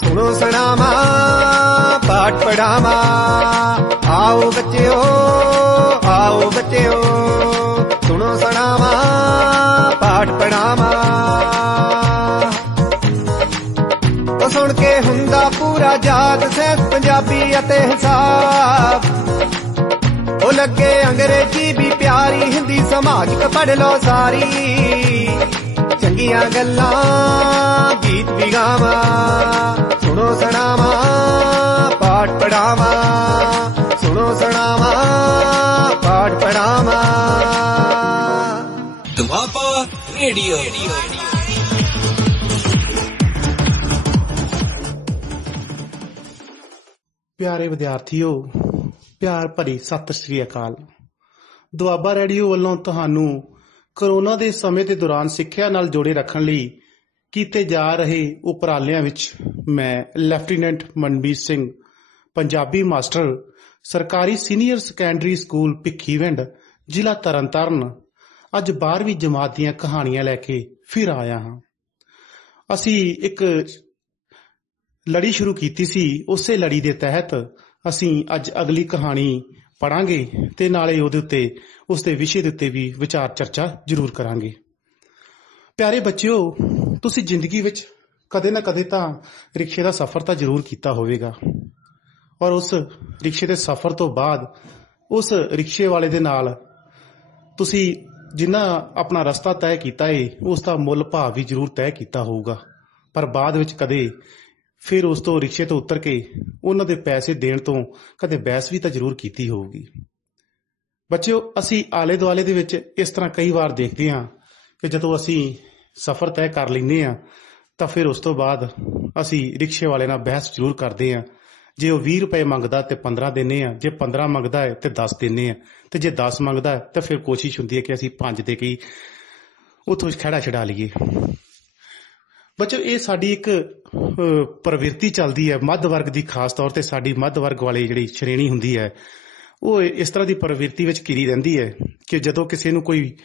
सुनो सनामा पाठ पढ़ावा, आओ बच्चों सुनो सनामा पाठ पढ़ावा। तो सुन के हुंदा पूरा याद सैंस पंजाबी अते हिसाब, ओ लगे अंग्रेजी भी प्यारी हिंदी समाजिक पढ़ लो सारी। चंगियां गल्लां गीत भी गावा, सुनो सनावा पाठ पढ़ावा, सुनो सनावा पाठ पढ़ावा। दुआबा रेडियो। प्यारे विद्यार्थियों, प्यार भरी सत श्री अकाल। दुआबा रेडियो ਵੱਲੋਂ ਤੁਹਾਨੂੰ कोरोना ਦੇ ਸਮੇਂ ਦੇ ਦੌਰਾਨ ਸਿੱਖਿਆ ਨਾਲ ਜੋੜੇ ਰੱਖਣ ਲਈ ਕੀਤੇ ਜਾ ਰਹੇ ਉਪਰਾਲਿਆਂ ਵਿੱਚ ਮੈਂ ਲੈਫਟੀਨੈਂਟ ਮਨਬੀਰ ਸਿੰਘ, ਪੰਜਾਬੀ ਮਾਸਟਰ, ਸਰਕਾਰੀ ਸੀਨੀਅਰ ਸੈਕੰਡਰੀ ਸਕੂਲ ਭਿੱਖੀਵਿੰਡ, ਜ਼ਿਲ੍ਹਾ ਤਰਨਤਾਰਨ, ਅੱਜ 12ਵੀਂ ਜਮਾਤ ਦੀਆਂ ਕਹਾਣੀਆਂ ਲੈ ਕੇ ਫਿਰ ਆਇਆ ਹਾਂ। ਅਸੀਂ ਇੱਕ ਲੜੀ ਸ਼ੁਰੂ ਕੀਤੀ ਸੀ, ਉਸੇ ਲੜੀ ਦੇ ਤਹਿਤ ਅਸੀਂ ਅੱਜ ਅਗਲੀ ਕਹਾਣੀ ਪੜਾਂਗੇ ਤੇ ਨਾਲੇ ਉਹਦੇ ਉੱਤੇ ਉਸਦੇ ਵਿਸ਼ੇ ਦੇ ਉੱਤੇ ਵੀ ਵਿਚਾਰ ਚਰਚਾ ਜ਼ਰੂਰ ਕਰਾਂਗੇ। ਪਿਆਰੇ ਬੱਚਿਓ, ਤੁਸੀਂ ਜ਼ਿੰਦਗੀ ਵਿੱਚ ਕਦੇ ਨਾ ਕਦੇ ਤਾਂ ਰਿਕਸ਼ੇ ਦਾ ਸਫ਼ਰ ਤਾਂ ਜ਼ਰੂਰ ਕੀਤਾ ਹੋਵੇਗਾ, ਔਰ ਉਸ ਰਿਕਸ਼ੇ ਦੇ ਸਫ਼ਰ ਤੋਂ ਬਾਅਦ ਉਸ ਰਿਕਸ਼ੇ ਵਾਲੇ ਦੇ ਨਾਲ ਤੁਸੀਂ ਜਿੰਨਾ ਆਪਣਾ ਰਸਤਾ ਤੈਅ ਕੀਤਾ ਏ ਉਸ ਦਾ ਮੁੱਲ ਭਾਅ ਵੀ ਜ਼ਰੂਰ ਤੈਅ ਕੀਤਾ ਹੋਊਗਾ, ਪਰ ਬਾਅਦ ਵਿੱਚ ਕਦੇ ਫਿਰ ਉਸ ਤੋਂ ਰਿਕਸ਼ੇ ਤੋਂ ਉਤਰ ਕੇ ਉਹਨਾਂ ਦੇ ਪੈਸੇ ਦੇਣ ਤੋਂ ਕਦੇ ਬਹਿਸ ਵੀ ਤਾਂ ਜ਼ਰੂਰ ਕੀਤੀ ਹੋਊਗੀ। ਬੱਚਿਓ, ਅਸੀਂ ਆਲੇ ਦੁਆਲੇ ਦੇ ਵਿੱਚ ਇਸ ਤਰ੍ਹਾਂ ਕਈ ਵਾਰ ਦੇਖਦੇ ਹਾਂ ਕਿ ਜਦੋਂ ਅਸੀਂ ਸਫ਼ਰ ਤੈਅ ਕਰ ਲੈਂਦੇ ਹਾਂ ਤਾਂ ਫਿਰ ਉਸ ਤੋਂ ਬਾਅਦ ਅਸੀਂ ਰਿਕਸ਼ੇ ਵਾਲੇ ਨਾਲ ਬਹਿਸ ਜ਼ਰੂਰ ਕਰਦੇ ਹਾਂ। ਜੇ ਉਹ 20 ਰੁਪਏ ਮੰਗਦਾ ਤੇ 15 ਦਿੰਦੇ ਹਾਂ, ਜੇ 15 ਮੰਗਦਾ ਹੈ ਤੇ 10 ਦਿੰਦੇ ਹਾਂ, ਤੇ ਜੇ 10 ਮੰਗਦਾ ਤਾਂ ਫਿਰ ਕੋਸ਼ਿਸ਼ ਹੁੰਦੀ ਹੈ ਕਿ ਅਸੀਂ 5 ਦੇ ਕੇ ਉੱਥੋਂ ਖਹਿੜਾ ਛਡਾ ਲਈਏ। ਬੱਚੋ, ਇਹ ਸਾਡੀ ਇੱਕ ਪ੍ਰਵਿਰਤੀ ਚੱਲਦੀ ਹੈ ਮੱਧ ਵਰਗ ਦੀ, ਖਾਸ ਤੌਰ ਤੇ ਸਾਡੀ ਮੱਧ ਵਰਗ ਵਾਲੀ ਜਿਹੜੀ ਸ਼੍ਰੇਣੀ ਹੁੰਦੀ ਹੈ ਉਹ ਇਸ ਤਰ੍ਹਾਂ ਦੀ ਪ੍ਰਵਿਰਤੀ ਵਿੱਚ ਘਿਰੀ ਰਹਿੰਦੀ ਹੈ ਕਿ ਜਦੋਂ ਕਿਸੇ ਨੂੰ ਕੋਈ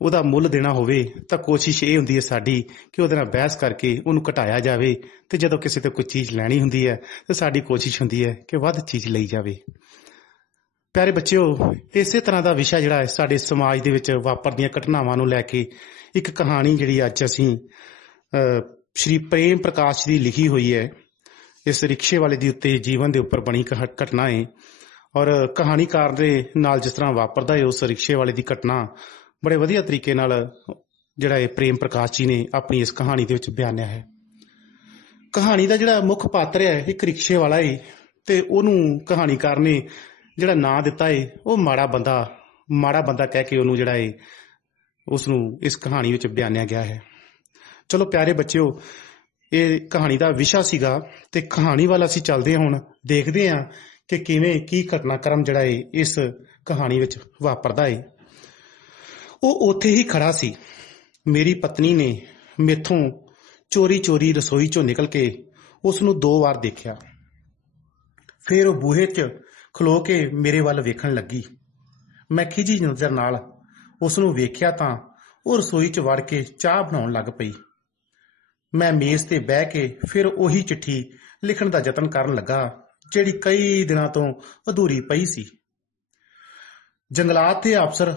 ਉਹਦਾ ਮੁੱਲ ਦੇਣਾ ਹੋਵੇ ਤਾਂ ਕੋਸ਼ਿਸ਼ ਇਹ ਹੁੰਦੀ ਹੈ ਸਾਡੀ ਕਿ ਉਹਦੇ ਨਾਲ ਬਹਿਸ ਕਰਕੇ ਉਹਨੂੰ ਘਟਾਇਆ ਜਾਵੇ, ਤੇ ਜਦੋਂ ਕਿਸੇ ਤੋਂ ਕੋਈ ਚੀਜ਼ ਲੈਣੀ ਹੁੰਦੀ ਹੈ ਤਾਂ ਸਾਡੀ ਕੋਸ਼ਿਸ਼ ਹੁੰਦੀ ਹੈ ਕਿ ਵੱਧ ਚੀਜ਼ ਲਈ ਜਾਵੇ। ਪਿਆਰੇ ਬੱਚਿਓ, ਇਸੇ ਤਰ੍ਹਾਂ ਦਾ ਵਿਸ਼ਾ ਜਿਹੜਾ ਹੈ ਸਾਡੇ ਸਮਾਜ ਦੇ ਵਿੱਚ ਵਾਪਰਦੀਆਂ ਘਟਨਾਵਾਂ ਨੂੰ ਲੈ ਕੇ ਇੱਕ ਕਹਾਣੀ ਜਿਹੜੀ ਅੱਜ ਅਸੀਂ ਸ਼੍ਰੀ ਪ੍ਰੇਮ ਪ੍ਰਕਾਸ਼ ਦੀ ਲਿਖੀ ਹੋਈ ਹੈ। ਇਸ ਰਿਕਸ਼ੇ ਵਾਲੇ ਦੇ ਉੱਤੇ ਜੀਵਨ ਦੇ ਉੱਪਰ ਬਣੀ ਘਟਨਾ ਹੈ, ਔਰ ਕਹਾਣੀਕਾਰ ਦੇ ਨਾਲ ਜਿਸ ਤਰ੍ਹਾਂ ਵਾਪਰਦਾ ਹੈ ਉਸ ਰਿਕਸ਼ੇ ਵਾਲੇ ਦੀ ਘਟਨਾ ਬੜੇ ਵਧੀਆ ਤਰੀਕੇ ਨਾਲ ਜਿਹੜਾ ਇਹ ਪ੍ਰੇਮ ਪ੍ਰਕਾਸ਼ ਜੀ ਨੇ ਆਪਣੀ ਇਸ ਕਹਾਣੀ ਦੇ ਵਿੱਚ ਬਿਆਨਿਆ ਹੈ। ਕਹਾਣੀ ਦਾ ਜਿਹੜਾ ਮੁੱਖ ਪਾਤਰ ਹੈ ਇੱਕ ਰਿਕਸ਼ੇ ਵਾਲਾ ਹੈ, ਤੇ ਉਹਨੂੰ ਕਹਾਣੀਕਾਰ ਨੇ ਜਿਹੜਾ ਨਾਂ ਦਿੱਤਾ ਹੈ ਉਹ ਮਾੜਾ ਬੰਦਾ ਕਹਿ ਕੇ ਉਹਨੂੰ ਜਿਹੜਾ ਹੈ ਉਸਨੂੰ ਇਸ ਕਹਾਣੀ ਵਿੱਚ ਬਿਆਨਿਆ ਗਿਆ ਹੈ। ਚਲੋ ਪਿਆਰੇ ਬੱਚਿਓ, ਇਹ ਕਹਾਣੀ ਦਾ ਵਿਸ਼ਾ ਸੀਗਾ ਤੇ ਕਹਾਣੀ ਵੱਲ ਅਸੀਂ ਚੱਲਦੇ ਹਾਂ। ਹੁਣ ਦੇਖਦੇ ਹਾਂ ਕਿ ਕਿਵੇਂ ਕੀ ਘਟਨਾਕ੍ਰਮ ਜਿਹੜਾ ਹੈ ਇਸ ਕਹਾਣੀ ਵਿੱਚ ਵਾਪਰਦਾ ਹੈ। ਉਹ ਉੱਥੇ ਹੀ ਖੜਾ ਸੀ। ਮੇਰੀ ਪਤਨੀ ਨੇ ਮੈਥੋਂ ਚੋਰੀ ਰਸੋਈ ਚੋਂ ਨਿਕਲ ਕੇ ਉਸ ਨੂੰ 2 ਵਾਰ ਦੇਖਿਆ। ਫਿਰ ਉਹ ਬੂਹੇ 'ਚ ਖਲੋ ਕੇ ਮੇਰੇ ਵੱਲ ਵੇਖਣ ਲੱਗੀ। ਮੈਂ ਖਿਜੀ ਨਜ਼ਰ ਨਾਲ ਉਸ ਨੂੰ ਵੇਖਿਆ ਤਾਂ ਉਹ ਰਸੋਈ 'ਚ ਵੜ ਕੇ ਚਾਹ ਬਣਾਉਣ ਲੱਗ ਪਈ। ਮੈਂ ਮੇਜ਼ ਤੇ ਬਹਿ ਕੇ ਫਿਰ ਉਹੀ ਚਿੱਠੀ ਲਿਖਣ ਦਾ ਯਤਨ ਕਰਨ ਲੱਗਾ ਜਿਹੜੀ ਕਈ ਦਿਨਾਂ ਤੋਂ ਅਧੂਰੀ ਪਈ ਸੀ। ਜੰਗਲਾਤ ਦੇ ਅਫਸਰ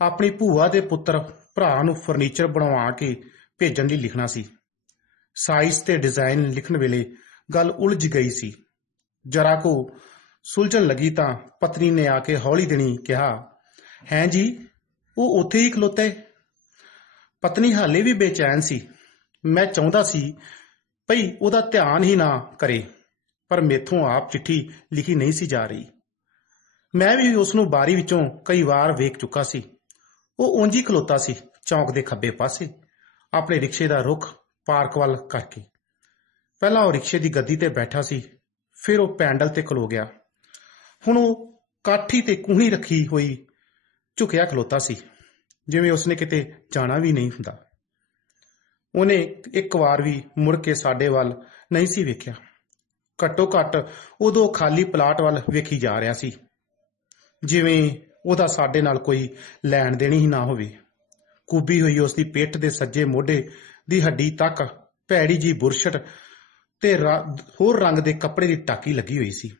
ਆਪਣੀ ਭੂਆ ਦੇ ਪੁੱਤਰ ਭਰਾ ਨੂੰ ਫਰਨੀਚਰ ਬਣਵਾ ਕੇ ਭੇਜਣ ਲਈ ਲਿਖਣਾ ਸੀ। ਸਾਈਜ਼ ਤੇ ਡਿਜ਼ਾਈਨ ਲਿਖਣ ਵੇਲੇ ਗੱਲ ਉਲਝ ਗਈ ਸੀ। ਜਰਾ ਕੋ ਸੁਲਝਣ ਲੱਗੀ ਤਾਂ ਪਤਨੀ ਨੇ ਆ ਕੇ ਹੌਲੀ ਦੇਣੀ ਕਿਹਾ, ਹੈਂ ਜੀ, ਉਹ ਉੱਥੇ ਹੀ ਖਲੋਤੇ। ਪਤਨੀ ਹਾਲੇ ਵੀ ਬੇਚੈਨ ਸੀ। ਮੈਂ ਚਾਹੁੰਦਾ ਸੀ ਭਈ ਉਹਦਾ ਧਿਆਨ ਹੀ ਨਾ ਕਰੇ, ਪਰ ਮੈਥੋਂ ਆਪ ਚਿੱਠੀ ਲਿਖੀ ਨਹੀਂ ਸੀ ਜਾ ਰਹੀ। ਮੈਂ ਵੀ ਉਸ ਨੂੰ ਬਾਰੀ ਵਿੱਚੋਂ ਕਈ ਵਾਰ ਵੇਖ ਚੁੱਕਾ ਸੀ। ਉਹ ਉਂਝ ਹੀ ਖਲੋਤਾ ਸੀ ਚੌਂਕ ਦੇ ਖੱਬੇ ਪਾਸੇ, ਆਪਣੇ ਰਿਕਸ਼ੇ ਦਾ ਰੁੱਖ ਪਾਰਕ ਵੱਲ ਕਰਕੇ। ਪਹਿਲਾਂ ਉਹ ਰਿਕਸ਼ੇ ਦੀ ਗੱਦੀ ਤੇ ਬੈਠਾ ਸੀ, ਫਿਰ ਉਹ ਪੈਂਡਲ ਤੇ ਖਲੋ ਗਿਆ। ਹੁਣ ਉਹ ਕਾਠੀ ਤੇ ਕੂਹਣੀ ਰੱਖੀ ਹੋਈ ਝੁਕਿਆ ਖਲੋਤਾ ਸੀ, ਜਿਵੇਂ ਉਸਨੇ ਕਿਤੇ ਜਾਣਾ ਵੀ ਨਹੀਂ ਹੁੰਦਾ। ਉਹਨੇ ਇੱਕ ਵਾਰ ਵੀ ਮੁੜ ਕੇ ਸਾਡੇ ਵੱਲ ਨਹੀਂ ਸੀ ਵੇਖਿਆ। ਘੱਟੋ ਘੱਟ ਉਦੋਂ ਖਾਲੀ ਪਲਾਟ ਵੱਲ ਵੇਖੀ ਜਾ ਰਿਹਾ ਸੀ, ਜਿਵੇਂ ਉਹਦਾ ਸਾਡੇ ਨਾਲ ਕੋਈ ਲੈਣ ਦੇਣੀ ਹੀ ਨਾ ਹੋਵੇ। ਕੁੱਬੀ ਹੋਈ ਉਸ ਦੀ ਪਿੱਠ ਦੇ ਸੱਜੇ ਮੋਢੇ ਦੀ ਹੱਡੀ ਤੱਕ ਭੈੜੀ ਜੀ ਬੁਰਸ਼ਟ ਤੇ ਹੋਰ ਰੰਗ ਦੇ ਕੱਪੜੇ ਦੀ ਟਾਕੀ ਲੱਗੀ ਹੋਈ ਸੀ।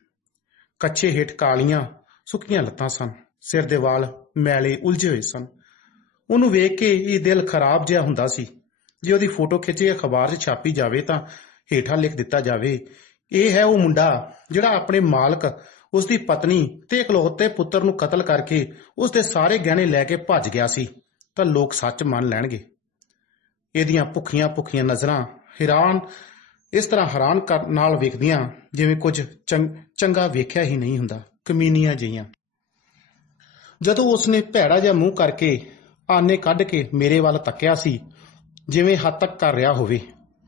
ਕੱਛੇ ਹੇਠ ਕਾਲੀਆਂ ਸੁੱਕੀਆਂ ਲੱਤਾਂ ਸਨ। ਸਿਰ ਦੇ ਵਾਲ ਮੈਲੇ ਉਲਝੇ ਹੋਏ ਸਨ। ਉਹਨੂੰ ਵੇਖ ਕੇ ਇਹ ਦਿਲ ਖਰਾਬ ਜਿਹਾ ਹੁੰਦਾ ਸੀ। ਜੇ ਉਹਦੀ ਫੋਟੋ ਖਿੱਚ ਕੇ ਅਖਬਾਰ 'ਚ ਛਾਪੀ ਜਾਵੇ ਤਾਂ ਹੇਠਾਂ ਲਿਖ ਦਿੱਤਾ ਜਾਵੇ, ਇਹ ਹੈ ਉਹ ਮੁੰਡਾ ਜਿਹੜਾ ਆਪਣੇ ਮਾਲਕ, ਉਸਦੀ ਪਤਨੀ ਤੇ ਇਕਲੌਤੇ ਪੁੱਤਰ ਨੂੰ ਕਤਲ ਕਰਕੇ ਉਸਦੇ ਸਾਰੇ ਗਹਿਣੇ ਲੈ ਕੇ ਭੱਜ ਗਿਆ ਸੀ, ਤਾਂ ਲੋਕ ਸੱਚ ਮੰਨ ਲੈਣਗੇ। ਇਹਦੀਆਂ ਭੁੱਖੀਆਂ ਭੁੱਖੀਆਂ ਨਜ਼ਰਾਂ ਇਸ ਤਰ੍ਹਾਂ ਹੈਰਾਨ ਨਾਲ ਵੇਖਦੀਆਂ ਜਿਵੇਂ ਕੁਝ ਚੰਗਾ ਵੇਖਿਆ ਹੀ ਨਹੀਂ ਹੁੰਦਾ, ਕਮੀਨੀਆਂ ਜਿਹੀਆਂ। ਜਦੋਂ ਉਸਨੇ ਭੈੜਾ ਜਿਹਾ ਮੂੰਹ ਕਰਕੇ ਆਨੇ ਕੱਢ ਕੇ ਮੇਰੇ ਵੱਲ ਤੱਕਿਆ ਸੀ, ਜਿਵੇਂ ਹੱਦ ਤੱਕ ਕਰ ਰਿਹਾ ਹੋਵੇ,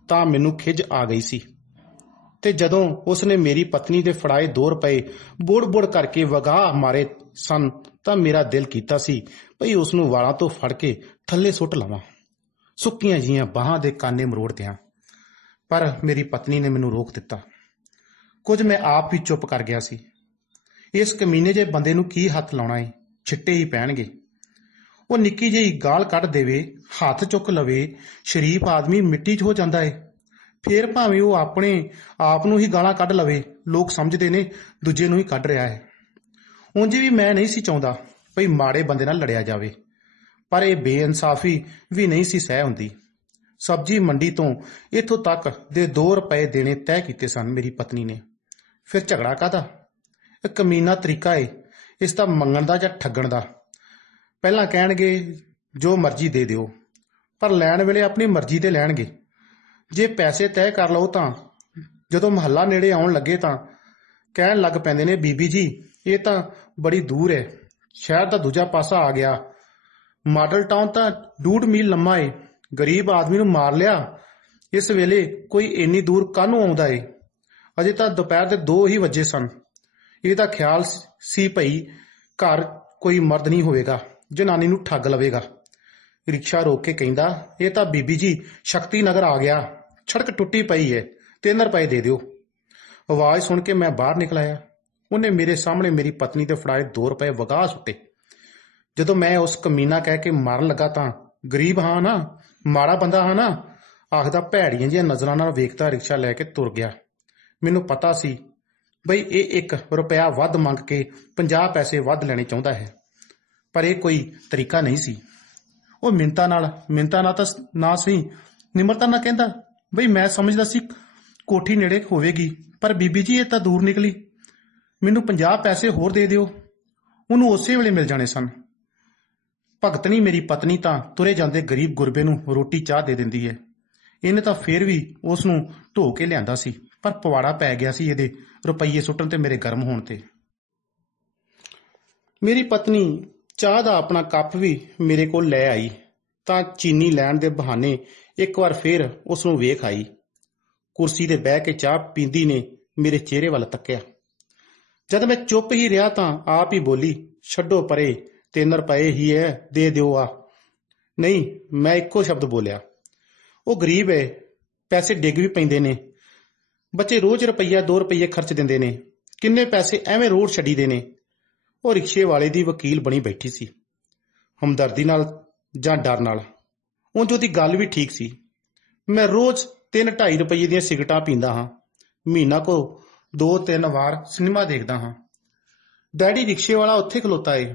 ਤਾਂ ਮੈਨੂੰ ਖਿਝ ਆ ਗਈ ਸੀ। ਤੇ ਜਦੋਂ ਉਸਨੇ ਮੇਰੀ ਪਤਨੀ ਦੇ ਫੜਾਏ 2 ਰੁਪਏ ਬੋੜ-ਬੋੜ ਕਰਕੇ ਵਗਾਹ ਮਾਰੇ ਸਨ, ਤਾਂ ਮੇਰਾ ਦਿਲ ਕੀਤਾ ਸੀ ਭਈ ਉਸਨੂੰ ਵਾਲਾਂ ਤੋਂ ਫੜ ਕੇ ਥੱਲੇ ਸੁੱਟ ਲਵਾਂ, ਸੁੱਕੀਆਂ ਜੀਆਂ ਬਾਹਾਂ ਦੇ ਕਾਨੇ ਮਰੋੜ ਦਿਆਂ। ਪਰ ਮੇਰੀ ਪਤਨੀ ਨੇ ਮੈਨੂੰ ਰੋਕ ਦਿੱਤਾ। ਕੁਝ ਮੈਂ ਆਪ ਵੀ ਚੁੱਪ ਕਰ ਗਿਆ ਸੀ। ਇਸ ਕਮੀਨੇ ਜਿਹੇ ਬੰਦੇ ਨੂੰ ਕੀ ਹੱਥ ਲਾਉਣਾ ਏ, ਛਿੱਟੇ ਹੀ ਪੈਣਗੇ। ਉਹ ਨਿੱਕੀ ਜਿਹੀ ਗਾਲ ਕੱਢ ਦੇਵੇ, ਹੱਥ ਚੁੱਕ ਲਵੇ, ਸ਼ਰੀਫ ਆਦਮੀ ਮਿੱਟੀ 'ਚ ਹੋ ਜਾਂਦਾ ਏ। ਫੇਰ ਭਾਵੇਂ ਉਹ ਆਪਣੇ ਆਪ ਨੂੰ ਹੀ ਗਾਲਾਂ ਕੱਢ ਲਵੇ, ਲੋਕ ਸਮਝਦੇ ਨੇ ਦੂਜੇ ਨੂੰ ਹੀ ਕੱਢ ਰਿਹਾ ਹੈ। ਉਂਝ ਵੀ ਮੈਂ ਨਹੀਂ ਸੀ ਚਾਹੁੰਦਾ ਭਈ ਮਾੜੇ ਬੰਦੇ ਨਾਲ ਲੜਿਆ ਜਾਵੇ, ਪਰ ਇਹ ਬੇਇਨਸਾਫੀ ਵੀ ਨਹੀਂ ਸੀ ਸਹਿ ਹੁੰਦੀ। ਸਬਜ਼ੀ ਮੰਡੀ ਤੋਂ ਇੱਥੋਂ ਤੱਕ ਦੇ 2 ਰੁਪਏ ਦੇਣੇ ਤੈਅ ਕੀਤੇ ਸਨ ਮੇਰੀ ਪਤਨੀ ਨੇ। ਫਿਰ ਝਗੜਾ ਕਾਹਦਾ? ਇਹ ਕਮੀਨਾ ਤਰੀਕਾ ਏ ਇਸ ਦਾ ਮੰਗਣ ਦਾ ਜਾਂ ਠੱਗਣ ਦਾ। ਪਹਿਲਾਂ ਕਹਿਣਗੇ ਜੋ ਮਰਜ਼ੀ ਦੇ ਦਿਓ, ਪਰ ਲੈਣ ਵੇਲੇ ਆਪਣੀ ਮਰਜ਼ੀ ਦੇ ਲੈਣਗੇ। ਜੇ ਪੈਸੇ ਤੈਅ ਕਰ ਲਓ ਤਾਂ ਜਦੋਂ ਮਹੱਲਾ ਨੇੜੇ ਆਉਣ ਲੱਗੇ ਤਾਂ ਕਹਿਣ ਲੱਗ ਪੈਂਦੇ ਨੇ, ਬੀਬੀ ਜੀ ਇਹ ਤਾਂ ਬੜੀ ਦੂਰ ਹੈ, ਸ਼ਹਿਰ ਦਾ ਦੂਜਾ ਪਾਸਾ ਆ ਗਿਆ, ਮਾਡਲ ਟਾਊਨ ਤਾਂ 1.5 ਮੀਲ ਲੰਮਾ ਏ, ਗਰੀਬ ਆਦਮੀ ਨੂੰ ਮਾਰ ਲਿਆ, ਇਸ ਵੇਲੇ ਕੋਈ ਇੰਨੀ ਦੂਰ ਕਾਹਨੂੰ ਆਉਂਦਾ ਏ। ਅਜੇ ਤਾਂ ਦੁਪਹਿਰ ਦੇ 2 ਹੀ ਵਜੇ ਸਨ। ਇਹਦਾ ਖਿਆਲ ਸੀ ਭਈ ਘਰ ਕੋਈ ਮਰਦ ਨਹੀਂ ਹੋਵੇਗਾ, ਜਨਾਨੀ ਨੂੰ ਠੱਗ ਲਵੇਗਾ। ਰਿਕਸ਼ਾ ਰੋਕ ਕੇ ਕਹਿੰਦਾ, ਇਹ ਤਾਂ ਬੀਬੀ ਜੀ ਸ਼ਕਤੀ ਨਗਰ ਆ ਗਿਆ, ਸੜਕ ਟੁੱਟੀ ਪਈ ਹੈ, 3 ਰੁਪਏ ਦੇ ਦਿਓ। ਆਵਾਜ਼ ਸੁਣ ਕੇ ਮੈਂ ਬਾਹਰ ਨਿਕਲ ਆਇਆ। ਉਹਨੇ ਮੇਰੇ ਸਾਹਮਣੇ ਮੇਰੀ ਪਤਨੀ ਤੇ ਫੜਾਏ 2 ਰੁਪਏ ਵਗਾਹ ਸੁੱਟੇ। ਜਦੋਂ ਮੈਂ ਉਸ ਕਮੀਨਾ ਕਹਿ ਕੇ ਮਾਰਨ ਲੱਗਾ ਤਾਂ ਗਰੀਬ ਹਾਂ ਨਾ, ਮਾੜਾ ਬੰਦਾ ਹਾਂ ਨਾ, ਆਖਦਾ ਭੈੜੀਆਂ ਜਿਹੀਆਂ ਨਜ਼ਰਾਂ ਨਾਲ ਵੇਖਦਾ ਰਿਕਸ਼ਾ ਲੈ ਕੇ ਤੁਰ ਗਿਆ। ਮੈਨੂੰ ਪਤਾ ਸੀ ਬਈ ਇਹ 1 ਰੁਪਇਆ ਵੱਧ ਮੰਗ ਕੇ 50 ਪੈਸੇ ਵੱਧ ਲੈਣੇ ਚਾਹੁੰਦਾ ਹੈ, ਪਰ ਇਹ ਕੋਈ ਤਰੀਕਾ ਨਹੀਂ ਸੀ। ਉਹ ਮਿੰਨਤਾਂ ਨਾਲ ਤਾਂ ਨਾ ਸਹੀ, ਨਿਮਰਤਾ ਨਾਲ ਕਹਿੰਦਾ, ਬਈ ਮੈਂ ਸਮਝਦਾ ਸੀ ਕੋਠੀ ਨੇੜੇ ਹੋਵੇਗੀ, ਪਰ ਬੀਬੀ ਜੀ ਇਹ ਤਾਂ ਦੂਰ ਨਿਕਲੀ, ਮੈਨੂੰ 50 ਪੈਸੇ ਹੋਰ ਦੇ ਦਿਓ। ਉਹਨੂੰ ਉਸੇ ਵੇਲੇ ਮਿਲ ਜਾਣੇ ਸਨ। ਭਗਤਣੀ ਮੇਰੀ ਪਤਨੀ ਤਾਂ ਤੁਰੇ ਜਾਂਦੇ ਗਰੀਬ ਗੁਰਬੇ ਨੂੰ ਰੋਟੀ ਚਾਹ ਦੇ ਦਿੰਦੀ ਹੈ। ਇਹਨੇ ਤਾਂ ਫੇਰ ਵੀ ਉਸ ਨੂੰ ਢੋ ਕੇ ਲਿਆਂਦਾ ਸੀ, ਪਰ ਪਵਾੜਾ ਪੈ ਗਿਆ ਸੀ ਇਹਦੇ ਰੁਪਈਏ ਸੁੱਟਣ ਤੇ ਮੇਰੇ ਗਰਮ ਹੋਣ ਤੇ। ਮੇਰੀ ਪਤਨੀ ਚਾਹ ਦਾ ਆਪਣਾ ਕੱਪ ਵੀ ਮੇਰੇ ਕੋਲ ਲੈ ਆਈ ਤਾਂ ਚੀਨੀ ਲੈਣ ਦੇ ਬਹਾਨੇ ਇੱਕ ਵਾਰ ਫੇਰ ਉਸ ਨੂੰ ਵੇਖ ਆਈ। ਕੁਰਸੀ ਤੇ ਬਹਿ ਕੇ ਚਾਹ ਪੀਂਦੀ ਨੇ ਮੇਰੇ ਚਿਹਰੇ ਵੱਲ ਤੱਕਿਆ। ਜਦ ਮੈਂ ਚੁੱਪ ਹੀ ਰਿਹਾ ਤਾਂ ਆਪ ਹੀ ਬੋਲੀ, ਛੱਡੋ ਪਰੇ, 3 ਰੁਪਏ ਹੀ ਹੈ, ਦੇ ਦਿਓ ਆ। ਨਹੀਂ, ਮੈਂ ਇੱਕੋ ਸ਼ਬਦ ਬੋਲਿਆ। ਉਹ ਗਰੀਬ ਹੈ, ਪੈਸੇ ਡਿੱਗ ਵੀ ਪੈਂਦੇ ਨੇ, ਬੱਚੇ ਰੋਜ਼ ਰੁਪਈਆ 2 ਰੁਪਈਏ ਖਰਚ ਦਿੰਦੇ ਨੇ, ਕਿੰਨੇ ਪੈਸੇ ਐਵੇਂ ਰੋੜ ਛੱਡੀਦੇ ਨੇ। ਉਹ ਰਿਕਸ਼ੇ ਵਾਲੇ ਦੀ ਵਕੀਲ ਬਣੀ ਬੈਠੀ ਸੀ, ਹਮਦਰਦੀ ਨਾਲ ਜਾਂ ਡਰ ਨਾਲ। ਉਂਝ ਉਹਦੀ ਗੱਲ ਵੀ ਠੀਕ ਸੀ। ਮੈਂ ਰੋਜ਼ 3-2.5 ਰੁਪਈਏ ਦੀਆਂ ਸਿਗਰਟਾਂ ਪੀਂਦਾ ਹਾਂ, ਮਹੀਨਾ ਕੋ 2-3 ਵਾਰ ਸਿਨੇਮਾ ਦੇਖਦਾ ਹਾਂ। ਡੈਡੀ ਰਿਕਸ਼ੇ ਵਾਲਾ ਉੱਥੇ ਖਲੋਤਾ ਏ।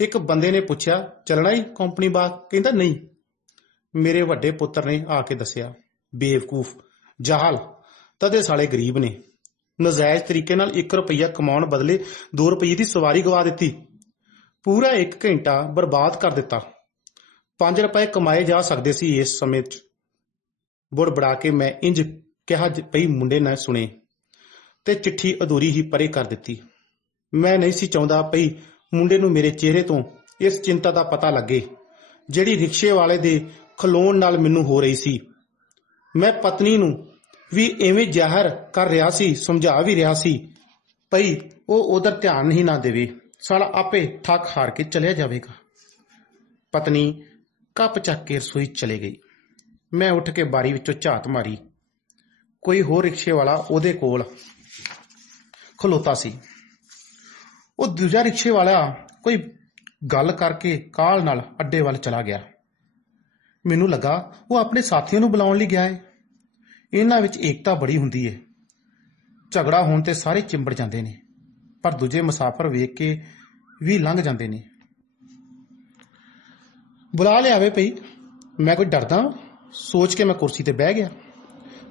ਇੱਕ ਬੰਦੇ ਨੇ ਪੁੱਛਿਆ, ਚੱਲਣਾ ਹੀ ਕੰਪਨੀ ਬਾਗ? ਕਹਿੰਦਾ ਨਹੀਂ। ਮੇਰੇ ਵੱਡੇ ਪੁੱਤਰ ਨੇ ਆ ਕੇ ਦੱਸਿਆ, ਬੇਵਕੂਫ, ਜਾਹਲ, ਤਦੇ ਸਾਲੇ ਗਰੀਬ ਨੇ, ਨਜਾਇਜ਼ ਤਰੀਕੇ ਨਾਲ 1 ਰੁਪਈਆ ਕਮਾਉਣ ਬਦਲੇ 2 ਰੁਪਈਏ ਦੀ ਸਵਾਰੀ ਗਵਾ ਦਿੱਤੀ, ਪੂਰਾ 1 ਘੰਟਾ ਬਰਬਾਦ ਕਰ ਦਿੱਤਾ। 5 ਰੁਪਏ ਕਮਾਏ ਜਾ ਸਕਦੇ ਸੀ ਇਸ ਸਮੇਂ 'ਚ। ਬੁੜਬੜਾ ਕੇ ਮੈਂ ਇੰਜ ਕਿਹਾ ਪਈ ਮੁੰਡੇ ਨੇ ਸੁਣੇ ਤੇ ਚਿੱਠੀ ਅਧੂਰੀ ਹੀ ਪਰੇ ਕਰ ਦਿੱਤੀ। ਮੈਂ ਨਹੀਂ ਸੀ ਚਾਹੁੰਦਾ ਪਈ ਮੁੰਡੇ ਨੂੰ ਮੇਰੇ ਚਿਹਰੇ ਤੋਂ ਇਸ ਚਿੰਤਾ ਦਾ ਪਤਾ ਲੱਗੇ ਜਿਹੜੀ ਰਿਕਸ਼ੇ ਵਾਲੇ ਦੇ ਖਲੋਣ ਨਾਲ ਮੈਨੂੰ ਹੋ ਰਹੀ ਸੀ। ਮੈਂ ਪਤਨੀ ਨੂੰ ਵੀ ਐਵੇਂ ਜ਼ਾਹਰ ਕਰ ਰਿਹਾ ਸੀ, ਸਮਝਾ ਵੀ ਰਿਹਾ ਸੀ ਭਈ ਉਹ ਉਧਰ ਧਿਆਨ ਹੀ ਨਾ ਦੇਵੇ, ਸਾਲਾ ਆਪੇ ਥੱਕ ਹਾਰ ਕੇ ਚਲਿਆ ਜਾਵੇਗਾ। ਪਤਨੀ ਕੱਪ ਚੱਕ ਕੇ ਰਸੋਈ ਚਲੇ ਗਈ। ਮੈਂ ਉੱਠ ਕੇ ਬਾਰੀ ਵਿੱਚੋਂ ਝਾਤ ਮਾਰੀ। ਕੋਈ ਹੋਰ ਰਿਕਸ਼ੇ ਵਾਲਾ ਉਹਦੇ ਕੋਲ ਖਲੋਤਾ ਸੀ। ਉਹ ਦੂਜਾ ਰਿਕਸ਼ੇ ਵਾਲਾ ਕੋਈ ਗੱਲ ਕਰਕੇ ਕਾਹਲ ਨਾਲ ਅੱਡੇ ਵੱਲ ਚਲਾ ਗਿਆ। ਮੈਨੂੰ ਲੱਗਾ ਉਹ ਆਪਣੇ ਸਾਥੀਆਂ ਨੂੰ ਬੁਲਾਉਣ ਲਈ ਗਿਆ ਹੈ। ਇਹਨਾਂ ਵਿੱਚ ਏਕਤਾ ਬੜੀ ਹੁੰਦੀ ਹੈ। ਝਗੜਾ ਹੋਣ ਤੇ ਸਾਰੇ ਚਿੰਬੜ ਜਾਂਦੇ ਨੇ, ਪਰ ਦੂਜੇ ਮੁਸਾਫਰ ਵੇਖ ਕੇ ਵੀ ਲੰਘ ਜਾਂਦੇ ਨੇ। ਬੁਲਾ ਲਿਆਵੇ ਪਈ, ਮੈਂ ਕੋਈ ਡਰਦਾ ਸੋਚ ਕੇ ਮੈਂ ਕੁਰਸੀ ਤੇ ਬਹਿ ਗਿਆ।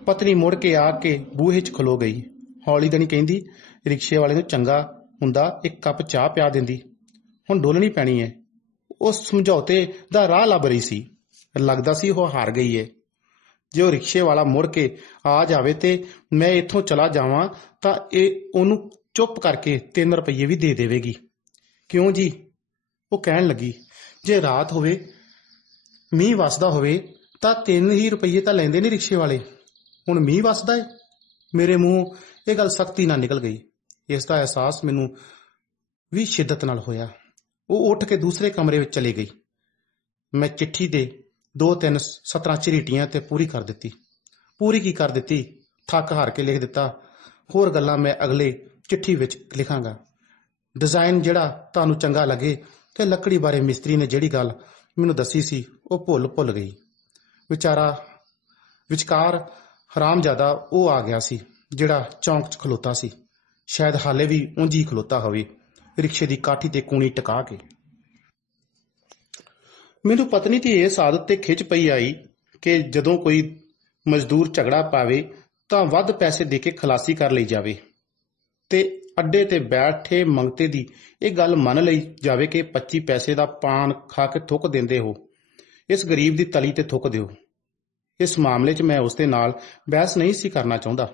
ਪਤਨੀ ਮੁੜ ਕੇ ਆ ਕੇ ਬੂਹੇ 'ਚ ਖਲੋ ਗਈ। ਹੌਲੀ ਦਣੀ ਕਹਿੰਦੀ, ਰਿਕਸ਼ੇ ਵਾਲੇ ਨੂੰ ਚੰਗਾ ਹੁੰਦਾ ਇੱਕ ਕੱਪ ਚਾਹ ਪਿਆ ਦਿੰਦੀ, ਹੁਣ ਡੋਲਣੀ ਪੈਣੀ ਹੈ। ਉਹ ਸਮਝੌਤੇ ਦਾ ਰਾਹ ਲੱਭ ਰਹੀ ਸੀ। ਲੱਗਦਾ ਸੀ ਉਹ ਹਾਰ ਗਈ ਹੈ। ਜੇ ਉਹ ਰਿਕਸ਼ੇ ਵਾਲਾ ਮੁੜ ਕੇ ਆ ਜਾਵੇ ਤੇ ਮੈਂ ਇੱਥੋਂ ਚਲਾ ਜਾਵਾਂ ਤਾਂ ਇਹ ਉਹਨੂੰ ਚੁੱਪ ਕਰਕੇ 3 ਰੁਪਏ ਵੀ ਦੇ ਦੇਵੇਗੀ। ਕਿਉਂ ਜੀ? ਉਹ ਕਹਿਣ ਲੱਗੀ, ਜੇ ਰਾਤ ਹੋਵੇ, ਮੀਂਹ ਵਸਦਾ ਹੋਵੇ ਤਾਂ 3 ਹੀ ਰੁਪਏ ਤਾਂ ਲੈਂਦੇ ਨੇ ਰਿਕਸ਼ੇ ਵਾਲੇ। ਹੁਣ ਮੀਂਹ ਵਸਦਾ ਏ। ਮੇਰੇ ਮੂੰਹ ਇਹ ਗੱਲ ਸਖਤੀ ਨਾਲ ਨਿਕਲ ਗਈ। ਇਸ ਦਾ ਅਹਿਸਾਸ ਮੈਨੂੰ ਵੀ ਸ਼ਿੱਦਤ ਨਾਲ ਹੋਇਆ। ਉਹ ਉੱਠ ਕੇ ਦੂਸਰੇ ਕਮਰੇ ਵਿੱਚ ਚਲੀ ਗਈ। ਮੈਂ ਚਿੱਠੀ ਦੇ 2-3 ਸਤਰਾਂ ਝਰੀਟੀਆਂ ਤੇ ਪੂਰੀ ਕਰ ਦਿੱਤੀ। ਪੂਰੀ ਕੀ ਕਰ ਦਿੱਤੀ, ਥੱਕ ਹਾਰ ਕੇ ਲਿਖ ਦਿੱਤਾ। ਹੋਰ ਗੱਲਾਂ ਮੈਂ ਅਗਲੇ ਚਿੱਠੀ ਵਿੱਚ ਲਿਖਾਂਗਾ। ਡਿਜ਼ਾਈਨ ਜਿਹੜਾ ਤੁਹਾਨੂੰ ਚੰਗਾ ਲੱਗੇ ਤੇ ਲੱਕੜੀ ਬਾਰੇ ਮਿਸਤਰੀ ਨੇ ਜਿਹੜੀ ਗੱਲ ਮੈਨੂੰ ਦੱਸੀ ਸੀ ਉਹ ਭੁੱਲ ਗਈ। ਵਿਚਕਾਰ ਹਰਾਮਜ਼ਾਦਾ ਉਹ ਆ ਗਿਆ ਸੀ ਜਿਹੜਾ ਚੌਂਕ 'ਚ ਖਲੋਤਾ ਸੀ। ਸ਼ਾਇਦ ਹਾਲੇ ਵੀ ਉਂਝ ਹੀ ਖਲੋਤਾ ਹੋਵੇ, ਰਿਕਸ਼ੇ ਦੀ ਕਾਠੀ ਤੇ ਕੂਣੀ ਟਿਕਾ ਕੇ। ਮੈਨੂੰ ਪਤਨੀ ਦੀ ਇਸ ਆਦਤ ਤੇ ਖਿੱਚ ਪਈ ਆਈ ਕਿ ਜਦੋਂ ਕੋਈ ਮਜ਼ਦੂਰ ਝਗੜਾ ਪਾਵੇ ਤਾਂ ਵੱਧ ਪੈਸੇ ਦੇ ਕੇ ਖਲਾਸੀ ਕਰ ਲਈ ਜਾਵੇ ਤੇ ਅੱਡੇ ਤੇ ਬੈਠੇ ਮੰਗਤੇ ਦੀ ਇਹ ਗੱਲ ਮੰਨ ਲਈ ਜਾਵੇ ਕਿ 25 ਪੈਸੇ ਦਾ ਪਾਨ ਖਾ ਕੇ ਥੁੱਕ ਦਿੰਦੇ ਹੋ, ਇਸ ਗਰੀਬ ਦੀ ਤਲੀ ਤੇ ਥੁੱਕ ਦਿਓ। ਇਸ ਮਾਮਲੇ 'ਚ ਮੈਂ ਉਸਦੇ ਨਾਲ ਬਹਿਸ ਨਹੀਂ ਸੀ ਕਰਨਾ ਚਾਹੁੰਦਾ,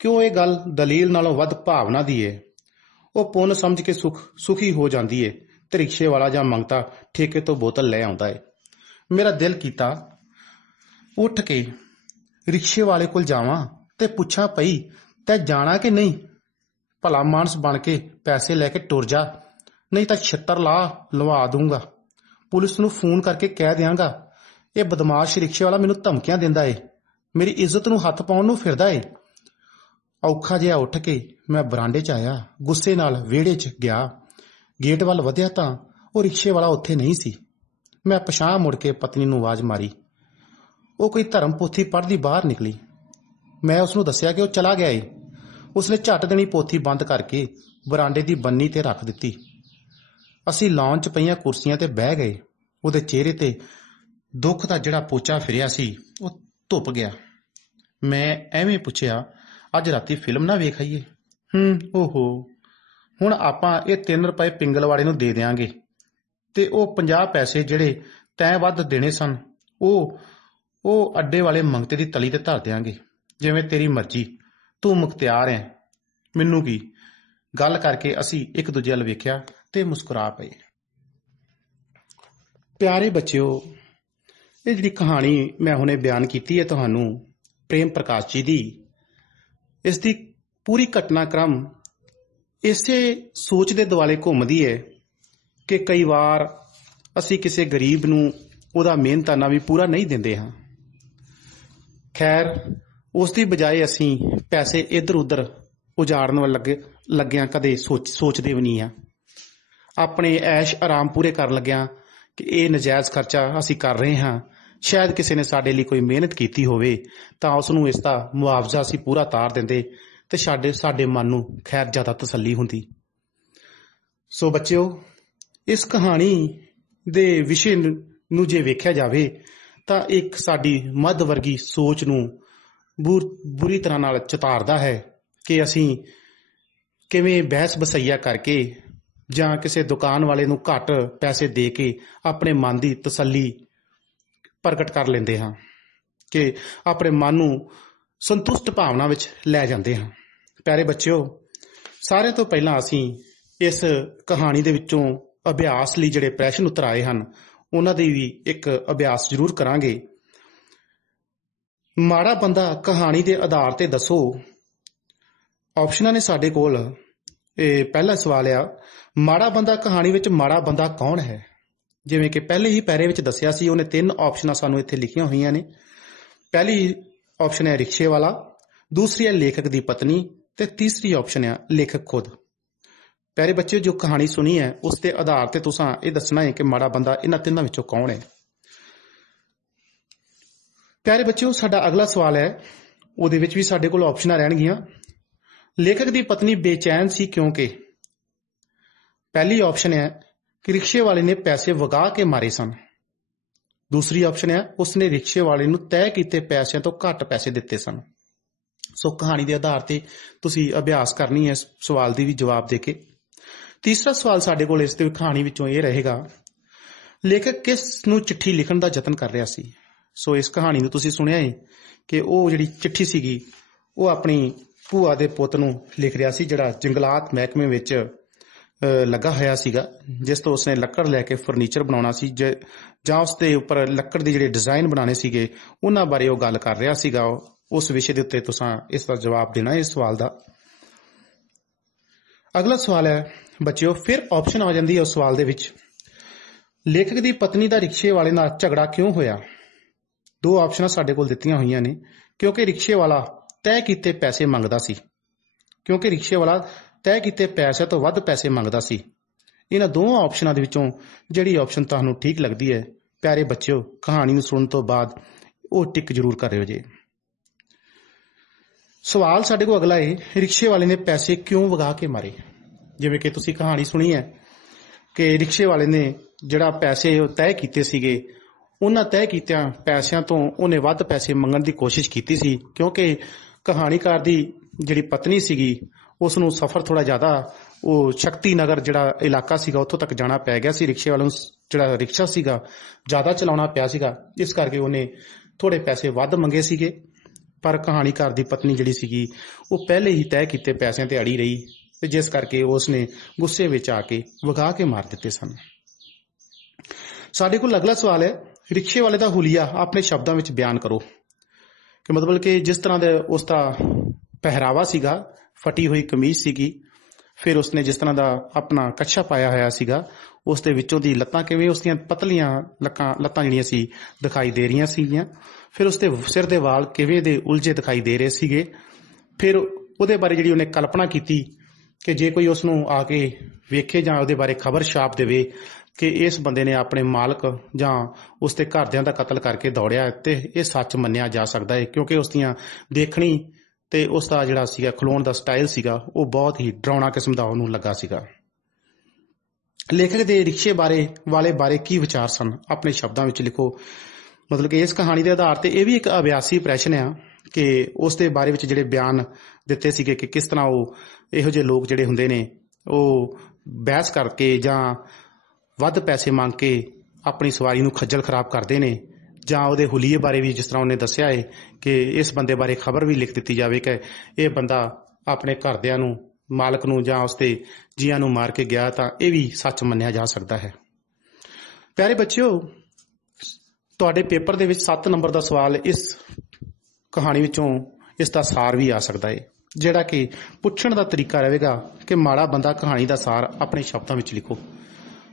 ਕਿਉਂ ਇਹ ਗੱਲ ਦਲੀਲ ਨਾਲੋਂ ਵੱਧ ਭਾਵਨਾ ਦੀ ਹੈ। ਉਹ ਪੁੰਨ ਸਮਝ ਕੇ ਸੁਖੀ ਹੋ ਜਾਂਦੀ ਹੈ ਤੇ ਰਿਕਸ਼ੇ ਵਾਲਾ ਜਾਂ ਮੰਗਤਾ ਠੇਕੇ ਤੋਂ ਬੋਤਲ ਲੈ ਆਉਂਦਾ ਹੈ। ਮੇਰਾ ਦਿਲ ਕੀਤਾ ਉੱਠ ਕੇ ਰਿਕਸ਼ੇ ਵਾਲੇ ਕੋਲ ਜਾਵਾਂ ਤੇ ਪੁੱਛਾਂ, ਪਈ ਤੈਂ ਜਾਣਾ ਕਿ ਨਹੀਂ? ਭਲਾ ਮਾਨਸ ਬਣ ਕੇ ਪੈਸੇ ਲੈ ਕੇ ਟੁਰ ਜਾ, ਨਹੀਂ ਤਾਂ ਛਿੱਤਰ ਲਵਾ ਦੂੰਗਾ। ਪੁਲਿਸ ਨੂੰ ਫੋਨ ਕਰਕੇ ਕਹਿ ਦਿਆਂਗਾ ਇਹ ਬਦਮਾਸ਼ ਰਿਕਸ਼ੇ ਵਾਲਾ ਮੈਨੂੰ ਧਮਕੀਆਂ ਦਿੰਦਾ ਏ, ਮੇਰੀ ਇੱਜ਼ਤ ਨੂੰ ਹੱਥ ਪਾਉਣ ਨੂੰ ਫਿਰਦਾ ਏ। ਔਖਾ ਜਿਹਾ ਉੱਠ ਕੇ ਮੈਂ ਬਰਾਂਡੇ 'ਚ ਆਇਆ, ਗੁੱਸੇ ਨਾਲ ਵਿਹੜੇ 'ਚ ਗਿਆ। ਗੇਟ ਵੱਲ ਵਧਿਆ ਤਾਂ ਉਹ ਰਿਕਸ਼ੇ ਵਾਲਾ ਉੱਥੇ ਨਹੀਂ ਸੀ। ਮੈਂ ਪਛਾਣ ਮੁੜ ਕੇ ਪਤਨੀ ਨੂੰ ਆਵਾਜ਼ ਮਾਰੀ। ਉਹ ਕੋਈ ਧਰਮ ਪੋਥੀ ਪੜ੍ਹਦੀ ਬਾਹਰ ਨਿਕਲੀ। ਮੈਂ ਉਸਨੂੰ ਦੱਸਿਆ ਕਿ ਉਹ ਚਲਾ ਗਿਆ ਏ। ਉਸਨੇ ਝੱਟ ਦੇਣੀ ਪੋਥੀ ਬੰਦ ਕਰਕੇ ਬਰਾਂਡੇ ਦੀ ਬੰਨੀ ਤੇ ਰੱਖ ਦਿੱਤੀ। ਅਸੀਂ ਲਾਅਨ 'ਚ ਪਈਆਂ ਕੁਰਸੀਆਂ ਤੇ ਬਹਿ ਗਏ। ਉਹਦੇ ਚਿਹਰੇ ਤੇ ਦੁੱਖ ਦਾ ਜਿਹੜਾ ਪੋਚਾ ਫਿਰਿਆ ਸੀ ਉਹ ਧੁੱਪ ਗਿਆ। ਮੈਂ ਐਵੇਂ ਪੁੱਛਿਆ, ਅੱਜ ਰਾਤੀ ਫਿਲਮ ਨਾ ਵੇਖ ਆਈਏ? ਓਹੋ, ਹੁਣ ਆਪਾਂ ਇਹ 3 ਰੁਪਏ ਪਿੰਗਲਵਾੜੇ ਨੂੰ ਦੇ ਦਿਆਂਗੇ ਤੇ ਉਹ 50 ਪੈਸੇ ਜਿਹੜੇ ਤੈਂ ਵੱਧ ਦੇਣੇ ਸਨ ਉਹ ਅੱਡੇ ਵਾਲੇ ਮੰਗਤੇ ਦੀ ਤਲੀ ਤੇ ਧਰ ਦਿਆਂਗੇ। ਜਿਵੇਂ ਤੇਰੀ ਮਰਜ਼ੀ, ਤੂੰ ਮੁਖਤਿਆਰ ਹੈ, ਮੈਨੂੰ ਕੀ। ਗੱਲ ਕਰਕੇ ਅਸੀਂ ਇੱਕ ਦੂਜੇ ਵੱਲ ਵੇਖਿਆ ਤੇ ਮੁਸਕਰਾ ਪਏ। ਪਿਆਰੇ ਬੱਚਿਓ, ਇਹ ਜਿਹੜੀ ਕਹਾਣੀ ਮੈਂ ਹੁਣੇ ਬਿਆਨ ਕੀਤੀ ਹੈ ਤੁਹਾਨੂੰ ਪ੍ਰੇਮ ਪ੍ਰਕਾਸ਼ ਜੀ ਦੀ, ਇਸ ਦੀ ਪੂਰੀ ਘਟਨਾਕ੍ਰਮ ਇਸੇ ਸੋਚ ਦੇ ਦੁਆਲੇ ਘੁੰਮਦੀ ਹੈ ਕਿ ਕਈ ਵਾਰ ਅਸੀਂ ਕਿਸੇ ਗਰੀਬ ਨੂੰ ਉਹਦਾ ਮਿਹਨਤਾਨਾ ਵੀ ਪੂਰਾ ਨਹੀਂ ਦਿੰਦੇ ਹਾਂ। ਖੈਰ, ਉਸ ਦੀ ਬਜਾਏ ਅਸੀਂ ਪੈਸੇ ਇੱਧਰ ਉੱਧਰ ਉਜਾੜਨ ਵੱਲ ਲੱਗਿਆਂ ਕਦੇ ਸੋਚਦੇ ਵੀ ਨਹੀਂ ਹਾਂ। ਆਪਣੇ ਐਸ਼ ਆਰਾਮ ਪੂਰੇ ਕਰਨ ਲੱਗਿਆਂ ਕਿ ਇਹ ਨਜਾਇਜ਼ ਖਰਚਾ ਅਸੀਂ ਕਰ ਰਹੇ ਹਾਂ। ਸ਼ਾਇਦ ਕਿਸੇ ਨੇ ਸਾਡੇ ਲਈ ਕੋਈ ਮਿਹਨਤ ਕੀਤੀ ਹੋਵੇ ਤਾਂ ਉਸ ਨੂੰ ਇਸ ਦਾ ਮੁਆਵਜ਼ਾ ਅਸੀਂ ਪੂਰਾ ਤਾਰ ਦਿੰਦੇ ਤੇ ਸਾਡੇ ਮਨ ਨੂੰ ਖੈਰ ਜ਼ਿਆਦਾ ਤਸੱਲੀ ਹੁੰਦੀ। ਸੋ ਬੱਚਿਓ, ਇਸ ਕਹਾਣੀ ਦੇ ਵਿਸ਼ੇ ਨੂੰ ਜੇ ਵੇਖਿਆ ਜਾਵੇ ਤਾਂ ਇੱਕ ਸਾਡੀ ਮੱਧ ਵਰਗੀ ਸੋਚ ਨੂੰ ਬੁਰੀ ਤਰ੍ਹਾਂ ਨਾਲ ਚਿਤਾਰਦਾ ਹੈ ਕਿ ਅਸੀਂ ਕਿਵੇਂ ਬਹਿਸ ਬਸਈਆ ਕਰਕੇ ਜਾਂ ਕਿਸੇ ਦੁਕਾਨ ਵਾਲੇ ਨੂੰ ਘੱਟ ਪੈਸੇ ਦੇ ਕੇ ਆਪਣੇ ਮਨ ਦੀ ਤਸੱਲੀ ਪ੍ਰਗਟ ਕਰ ਲੈਂਦੇ ਹਾਂ, ਕਿ ਆਪਣੇ ਮਨ ਨੂੰ ਸੰਤੁਸ਼ਟ ਭਾਵਨਾ ਵਿੱਚ ਲੈ ਜਾਂਦੇ ਹਾਂ। ਪਿਆਰੇ ਬੱਚਿਓ, ਸਾਰਿਆਂ ਤੋਂ ਪਹਿਲਾਂ ਅਸੀਂ ਇਸ ਕਹਾਣੀ ਦੇ ਵਿੱਚੋਂ ਅਭਿਆਸ ਲਈ ਜਿਹੜੇ ਪ੍ਰਸ਼ਨ ਉੱਤਰ ਆਏ ਹਨ ਉਹਨਾਂ ਦੀ ਵੀ ਇੱਕ ਅਭਿਆਸ ਜ਼ਰੂਰ ਕਰਾਂਗੇ। ਮਾੜਾ ਬੰਦਾ ਕਹਾਣੀ ਦੇ ਆਧਾਰ ਤੇ ਦੱਸੋ। ਆਪਸ਼ਨਾਂ ਨੇ ਸਾਡੇ ਕੋਲ। ਇਹ ਪਹਿਲਾ ਸਵਾਲ ਆ, ਮਾੜਾ ਬੰਦਾ ਕਹਾਣੀ ਵਿੱਚ ਮਾੜਾ ਬੰਦਾ ਕੌਣ ਹੈ? ਜਿਵੇਂ ਕਿ ਪਹਿਲੇ ਹੀ ਪੈਰੇ ਵਿੱਚ ਦੱਸਿਆ ਸੀ, ਉਹਨੇ 3 ਆਪਸ਼ਨਾਂ ਸਾਨੂੰ ਇੱਥੇ ਲਿਖੀਆਂ ਹੋਈਆਂ ਨੇ। ਪਹਿਲੀ ਆਪਸ਼ਨ ਹੈ ਰਿਕਸ਼ੇ ਵਾਲਾ, ਦੂਸਰੀ ਹੈ ਲੇਖਕ ਦੀ ਪਤਨੀ ਤੇ ਤੀਸਰੀ ਆਪਸ਼ਨ ਹੈ ਲੇਖਕ ਖੁਦ। ਪਿਆਰੇ ਬੱਚਿਓ, ਜੋ ਕਹਾਣੀ ਸੁਣੀ ਹੈ ਉਸ ਦੇ ਆਧਾਰ ਤੇ ਤੁਸੀਂ ਇਹ ਦੱਸਣਾ ਹੈ ਕਿ ਮਾੜਾ ਬੰਦਾ ਇਹਨਾਂ ਤਿੰਨਾਂ ਵਿੱਚੋਂ ਕੌਣ ਹੈ। ਪਿਆਰੇ ਬੱਚਿਓ, ਸਾਡਾ ਅਗਲਾ ਸਵਾਲ ਹੈ, ਉਹਦੇ ਵਿੱਚ ਵੀ ਸਾਡੇ ਕੋਲ ਆਪਸ਼ਨਾਂ ਰਹਿਣਗੀਆਂ। ਲੇਖਕ ਦੀ ਪਤਨੀ ਬੇਚੈਨ ਸੀ ਕਿਉਂਕਿ ਪਹਿਲੀ ਆਪਸ਼ਨ ਹੈ ਕਿ ਰਿਕਸ਼ੇ ਵਾਲੇ ਨੇ ਪੈਸੇ ਵਗਾ ਕੇ ਮਾਰੇ ਸਨ। ਦੂਸਰੀ ਆਪਸ਼ਨ ਹੈ ਉਸਨੇ ਰਿਕਸ਼ੇ ਵਾਲੇ ਨੂੰ ਤੈਅ ਕੀਤੇ ਪੈਸਿਆਂ ਤੋਂ ਘੱਟ ਪੈਸੇ ਦਿੱਤੇ ਸਨ। ਸੋ ਕਹਾਣੀ ਦੇ ਆਧਾਰ ਤੇ ਤੁਸੀਂ ਅਭਿਆਸ ਕਰਨੀ ਹੈ ਇਸ ਸਵਾਲ ਦੀ ਵੀ ਜਵਾਬ ਦੇ ਕੇ। ਤੀਸਰਾ ਸਵਾਲ ਸਾਡੇ ਕੋਲ ਇਸ ਦੀ ਕਹਾਣੀ ਵਿੱਚੋਂ ਇਹ ਰਹੇਗਾ, ਲੇਖਕ ਕਿਸ ਨੂੰ ਚਿੱਠੀ ਲਿਖਣ ਦਾ ਯਤਨ ਕਰ ਰਿਹਾ ਸੀ। ਸੋ ਇਸ ਕਹਾਣੀ ਨੂੰ ਤੁਸੀਂ ਸੁਣਿਆ ਹੈ ਕਿ ਉਹ ਜਿਹੜੀ ਚਿੱਠੀ ਸੀਗੀ ਉਹ ਆਪਣੀ ਭੂਆ ਦੇ ਪੁੱਤ ਨੂੰ ਲਿਖ ਰਿਹਾ ਸੀ, ਜਿਹੜਾ ਜੰਗਲਾਤ ਮਹਿਕਮੇ ਵਿੱਚ ਲੱਗਾ ਹੋਇਆ ਸੀਗਾ, ਜਿਸ ਤੋਂ ਉਸਨੇ ਲੱਕੜ ਲੈ ਕੇ ਫਰਨੀਚਰ ਬਣਾਉਣਾ ਸੀ ਜਾਂ ਉਸ ਦੇ ਉੱਪਰ ਲੱਕੜ ਦੇ ਜਿਹੜੇ ਡਿਜ਼ਾਈਨ ਬਣਾਉਣੇ ਸੀਗੇ ਉਹਨਾਂ ਬਾਰੇ ਉਹ ਗੱਲ ਕਰ ਰਿਹਾ ਸੀਗਾ। ਉਸ ਵਿਸ਼ੇ ਦੇ ਉੱਤੇ ਤੁਸੀਂ ਇਸ ਦਾ ਜਵਾਬ ਦੇਣਾ ਇਸ ਸਵਾਲ ਦਾ। ਅਗਲਾ ਸਵਾਲ ਹੈ ਬੱਚਿਓ, ਫਿਰ ਆਪਸ਼ਨ ਆ ਜਾਂਦੀ ਹੈ ਉਸ ਸਵਾਲ ਦੇ ਵਿੱਚ, ਲੇਖਕ ਦੀ ਪਤਨੀ ਦਾ ਰਿਕਸ਼ੇ ਵਾਲੇ ਨਾਲ ਝਗੜਾ ਕਿਉਂ ਹੋਇਆ। ਦੋ ਆਪਸ਼ਨਾਂ ਸਾਡੇ ਕੋਲ ਦਿੱਤੀਆਂ ਹੋਈਆਂ ਨੇ, ਕਿਉਂਕਿ ਰਿਕਸ਼ੇ ਵਾਲਾ ਤੈਅ ਕੀਤੇ ਪੈਸੇ ਮੰਗਦਾ ਸੀ। ਕਿਉਂਕਿ ਰਿਕਸ਼ੇ ਵਾਲਾ ਤੈਅ ਕੀਤੇ ਪੈਸੇ ਤੋਂ ਵੱਧ ਪੈਸੇ ਮੰਗਦਾ ਸੀ। ਇਹਨਾਂ ਦੋਵਾਂ ਆਪਸ਼ਨਾਂ ਦੇ ਵਿੱਚੋਂ ਜਿਹੜੀ ਆਪਸ਼ਨ ਤੁਹਾਨੂੰ ਠੀਕ ਲੱਗਦੀ ਹੈ, ਪਿਆਰੇ ਬੱਚਿਓ, ਕਹਾਣੀ ਨੂੰ ਸੁਣਨ ਤੋਂ ਬਾਅਦ ਉਹ ਟਿਕ ਜ਼ਰੂਰ ਕਰਿਓ ਜੇ। ਸਵਾਲ ਸਾਡੇ ਕੋਲ ਅਗਲਾ ਹੈ, ਰਿਕਸ਼ੇ ਵਾਲੇ ਨੇ ਪੈਸੇ ਕਿਉਂ ਵਗਾ ਕੇ ਮਾਰੇ। ਜਿਵੇਂ ਕਿ ਤੁਸੀਂ ਕਹਾਣੀ ਸੁਣੀ ਹੈ ਕਿ ਰਿਕਸ਼ੇ ਵਾਲੇ ਨੇ ਜਿਹੜਾ ਪੈਸੇ ਉਹ ਤੈਅ ਕੀਤੇ ਸੀਗੇ, ਉਹਨਾਂ ਤੈਅ ਕੀਤਿਆਂ ਪੈਸਿਆਂ ਤੋਂ ਉਹਨੇ ਵੱਧ ਪੈਸੇ ਮੰਗਣ ਦੀ ਕੋਸ਼ਿਸ਼ ਕੀਤੀ ਸੀ, ਕਿਉਂਕਿ ਕਹਾਣੀਕਾਰ ਦੀ ਜਿਹੜੀ ਪਤਨੀ ਸੀਗੀ ਉਸ ਨੂੰ ਸਫ਼ਰ ਥੋੜਾ ਜ਼ਿਆਦਾ ਉਹ ਸ਼ਕਤੀ ਨਗਰ ਜਿਹੜਾ ਇਲਾਕਾ ਸੀਗਾ ਉੱਥੋਂ ਤੱਕ ਜਾਣਾ ਪੈ ਗਿਆ ਸੀ। ਰਿਕਸ਼ੇ ਵਾਲੇ ਨੂੰ ਜਿਹੜਾ ਰਿਕਸ਼ਾ ਸੀਗਾ ਜ਼ਿਆਦਾ ਚਲਾਉਣਾ ਪਿਆ ਸੀਗਾ, ਇਸ ਕਰਕੇ ਉਹਨੇ ਥੋੜੇ ਪੈਸੇ ਵੱਧ ਮੰਗੇ ਸੀਗੇ। ਪਰ ਕਹਾਣੀਕਾਰ ਦੀ ਪਤਨੀ ਜਿਹੜੀ ਸੀਗੀ ਉਹ ਪਹਿਲੇ ਹੀ ਤੈਅ ਕੀਤੇ ਪੈਸਿਆਂ ਤੇ ਅੜੀ ਰਹੀ, ਤੇ ਜਿਸ ਕਰਕੇ ਉਸਨੇ ਗੁੱਸੇ ਵਿੱਚ ਆ ਕੇ ਵਗਾ ਕੇ ਮਾਰ ਦਿੱਤੇ ਸਨ। ਸਾਡੇ ਕੋਲ ਅਗਲਾ ਸਵਾਲ ਹੈ, ਰਿਕਸ਼ੇ ਵਾਲੇ ਦਾ ਹੁਲੀਆ ਆਪਣੇ ਸ਼ਬਦਾਂ ਵਿੱਚ ਬਿਆਨ ਕਰੋ। ਕਿ ਮਤਲਬ ਕਿ ਜਿਸ ਤਰ੍ਹਾਂ ਦਾ ਉਸਦਾ ਪਹਿਰਾਵਾ ਸੀਗਾ, ਫਟੀ ਹੋਈ ਕਮੀਜ਼ ਸੀਗੀ, ਫਿਰ ਉਸਨੇ ਜਿਸ ਤਰ੍ਹਾਂ ਦਾ ਆਪਣਾ ਕੱਛਾ ਪਾਇਆ ਹੋਇਆ ਸੀਗਾ, ਉਸ ਦੇ ਵਿੱਚੋਂ ਦੀ ਲੱਤਾਂ ਕਿਵੇਂ ਉਸਦੀਆਂ ਪਤਲੀਆਂ ਲੱਤਾਂ ਜਿਹੜੀਆਂ ਸੀ ਦਿਖਾਈ ਦੇ ਰਹੀਆਂ ਸੀਗੀਆਂ, ਫਿਰ ਉਸਦੇ ਸਿਰ ਦੇ ਵਾਲ ਕਿਵੇਂ ਦੇ ਉਲਝੇ ਦਿਖਾਈ ਦੇ ਰਹੇ ਸੀਗੇ। ਫਿਰ ਉਹਦੇ ਬਾਰੇ ਜਿਹੜੀ ਉਹਨੇ ਕਲਪਨਾ ਕੀਤੀ ਕਿ ਜੇ ਕੋਈ ਉਸ ਨੂੰ ਆ ਕੇ ਵੇਖੇ ਜਾਂ ਉਹਦੇ ਬਾਰੇ ਖਬਰ ਛਾਪ ਦੇਵੇ ਕਿ ਇਸ ਬੰਦੇ ਨੇ ਆਪਣੇ ਮਾਲਕ ਜਾਂ ਉਸਦੇ ਘਰਦਿਆਂ ਦਾ ਕਤਲ ਕਰਕੇ ਦੌੜਿਆ, ਤੇ ਇਹ ਸੱਚ ਮੰਨਿਆ ਜਾ ਸਕਦਾ ਹੈ, ਕਿਉਂਕਿ ਉਸਦੀਆਂ ਦੇਖਣੀ ਤੇ ਉਸਦਾ ਜਿਹੜਾ ਸੀਗਾ ਖਲੋਣ ਦਾ ਸਟਾਈਲ ਸੀਗਾ ਉਹ ਬਹੁਤ ਹੀ ਡਰਾਉਣਾ ਕਿਸਮ ਦਾ ਉਹਨੂੰ ਲੱਗਾ ਸੀਗਾ। ਲੇਖਕ ਦੇ ਰਿਕਸ਼ੇ ਵਾਲੇ ਬਾਰੇ ਕੀ ਵਿਚਾਰ ਸਨ, ਆਪਣੇ ਸ਼ਬਦਾਂ ਵਿੱਚ ਲਿਖੋ। ਮਤਲਬ ਕਿ ਇਸ ਕਹਾਣੀ ਦੇ ਆਧਾਰ ਤੇ ਇਹ ਵੀ ਇੱਕ ਅਭਿਆਸੀ ਪ੍ਰਸ਼ਨ ਆ ਕਿ ਉਸ ਦੇ ਬਾਰੇ ਵਿੱਚ ਜਿਹੜੇ ਬਿਆਨ ਦਿੱਤੇ ਸੀਗੇ ਕਿ ਕਿਸ ਤਰ੍ਹਾਂ ਉਹ ਇਹੋ ਜਿਹੇ ਲੋਕ ਜਿਹੜੇ ਹੁੰਦੇ ਨੇ ਉਹ ਬਹਿਸ ਕਰਕੇ ਜਾਂ ਵੱਧ ਪੈਸੇ ਮੰਗ ਕੇ ਆਪਣੀ ਸਵਾਰੀ ਨੂੰ ਖੱਜਲ ਖਰਾਬ ਕਰਦੇ ਨੇ, ਜਾਂ ਉਹਦੇ ਹੁਲੀਏ ਬਾਰੇ ਵੀ ਜਿਸ ਤਰ੍ਹਾਂ ਉਹਨੇ ਦੱਸਿਆ ਹੈ ਕਿ ਇਸ ਬੰਦੇ ਬਾਰੇ ਖਬਰ ਵੀ ਲਿਖ ਦਿੱਤੀ ਜਾਵੇ ਕਿ ਇਹ ਬੰਦਾ ਆਪਣੇ ਘਰਦਿਆਂ ਨੂੰ, ਮਾਲਕ ਨੂੰ ਜਾਂ ਉਸਦੇ ਜੀਆਂ ਨੂੰ ਮਾਰ ਕੇ ਗਿਆ, ਤਾਂ ਇਹ ਵੀ ਸੱਚ ਮੰਨਿਆ ਜਾ ਸਕਦਾ ਹੈ। ਪਿਆਰੇ ਬੱਚਿਓ, ਤੁਹਾਡੇ ਪੇਪਰ ਦੇ ਵਿੱਚ 7 ਨੰਬਰ ਦਾ ਸਵਾਲ ਇਸ ਕਹਾਣੀ ਵਿੱਚੋਂ ਇਸ ਦਾ ਸਾਰ ਵੀ ਆ ਸਕਦਾ ਹੈ, ਜਿਹੜਾ ਕਿ ਪੁੱਛਣ ਦਾ ਤਰੀਕਾ ਰਹੇਗਾ ਕਿ ਮਾੜਾ ਬੰਦਾ ਕਹਾਣੀ ਦਾ ਸਾਰ ਆਪਣੇ ਸ਼ਬਦਾਂ ਵਿੱਚ ਲਿਖੋ।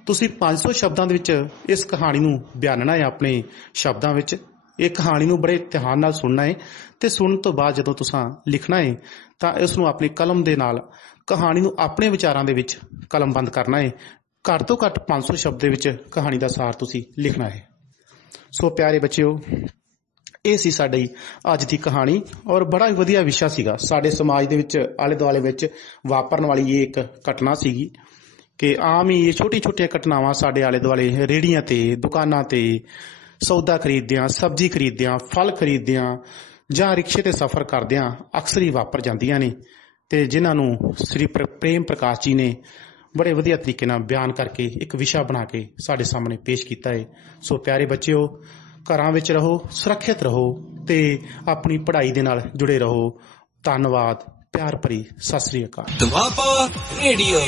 ਤੁਸੀਂ 500 ਸ਼ਬਦਾਂ ਦੇ ਵਿੱਚ ਇਸ ਕਹਾਣੀ ਨੂੰ ਬਿਆਨਣਾ ਹੈ ਆਪਣੇ ਸ਼ਬਦਾਂ ਵਿੱਚ। ਇਹ ਕਹਾਣੀ ਨੂੰ ਬੜੇ ਧਿਆਨ ਨਾਲ ਸੁਣਨਾ ਹੈ, ਤੇ ਸੁਣਨ ਤੋਂ ਬਾਅਦ ਜਦੋਂ ਤੁਸੀਂ ਲਿਖਣਾ ਹੈ ਤਾਂ ਇਸ ਨੂੰ ਆਪਣੀ ਕਲਮ ਦੇ ਨਾਲ ਕਹਾਣੀ ਨੂੰ ਆਪਣੇ ਵਿਚਾਰਾਂ ਦੇ ਵਿੱਚ ਕਲਮਬੰਦ ਕਰਨਾ ਹੈ। ਘੱਟ ਤੋਂ ਘੱਟ 500 ਸ਼ਬਦ ਦੇ ਵਿੱਚ ਕਹਾਣੀ ਦਾ ਸਾਰ ਤੁਸੀਂ ਲਿਖਣਾ ਹੈ। ਸੋ ਪਿਆਰੇ ਬੱਚਿਓ, ਇਹ ਸੀ ਸਾਡੀ ਅੱਜ ਦੀ ਕਹਾਣੀ, ਔਰ ਬੜਾ ਹੀ ਵਧੀਆ ਵਿਸ਼ਾ ਸੀਗਾ। ਸਾਡੇ ਸਮਾਜ ਦੇ ਵਿੱਚ ਆਲੇ ਦੁਆਲੇ ਵਿੱਚ ਵਾਪਰਨ ਵਾਲੀ ਇਹ ਇੱਕ ਘਟਨਾ ਸੀਗੀ ਕਿ ਆਮ ਹੀ ਇਹ ਛੋਟੀਆਂ ਘਟਨਾਵਾਂ ਸਾਡੇ ਆਲੇ ਦੁਆਲੇ ਰੇਹੜੀਆਂ ਤੇ, ਦੁਕਾਨਾਂ ਤੇ ਸੌਦਾ ਖਰੀਦਦਿਆਂ, ਸਬਜ਼ੀ ਖਰੀਦਦਿਆਂ, ਫਲ ਖਰੀਦਦਿਆਂ ਜਾਂ ਰਿਕਸ਼ੇ ਤੇ ਸਫ਼ਰ ਕਰਦਿਆਂ ਅਕਸਰ ਹੀ ਵਾਪਰ ਜਾਂਦੀਆਂ ਨੇ, ਤੇ ਜਿਨ੍ਹਾਂ ਨੂੰ ਸ੍ਰੀ ਪ੍ਰੇਮ ਪ੍ਰਕਾਸ਼ ਜੀ ਨੇ ਬੜੇ ਵਧੀਆ ਤਰੀਕੇ ਨਾਲ ਬਿਆਨ ਕਰਕੇ ਇੱਕ ਵਿਸ਼ਾ ਬਣਾ ਕੇ ਸਾਡੇ ਸਾਹਮਣੇ ਪੇਸ਼ ਕੀਤਾ ਹੈ। ਸੋ ਪਿਆਰੇ ਬੱਚਿਓ, ਘਰਾਂ ਵਿੱਚ ਰਹੋ, ਸੁਰੱਖਿਅਤ ਰਹੋ ਤੇ ਆਪਣੀ ਪੜ੍ਹਾਈ ਦੇ ਨਾਲ ਜੁੜੇ ਰਹੋ। ਧੰਨਵਾਦ। ਪਿਆਰ ਭਰੀ ਸਤਿ ਸ੍ਰੀ ਅਕਾਲ। ਦੁਆਬਾ ਰੇਡੀਓ।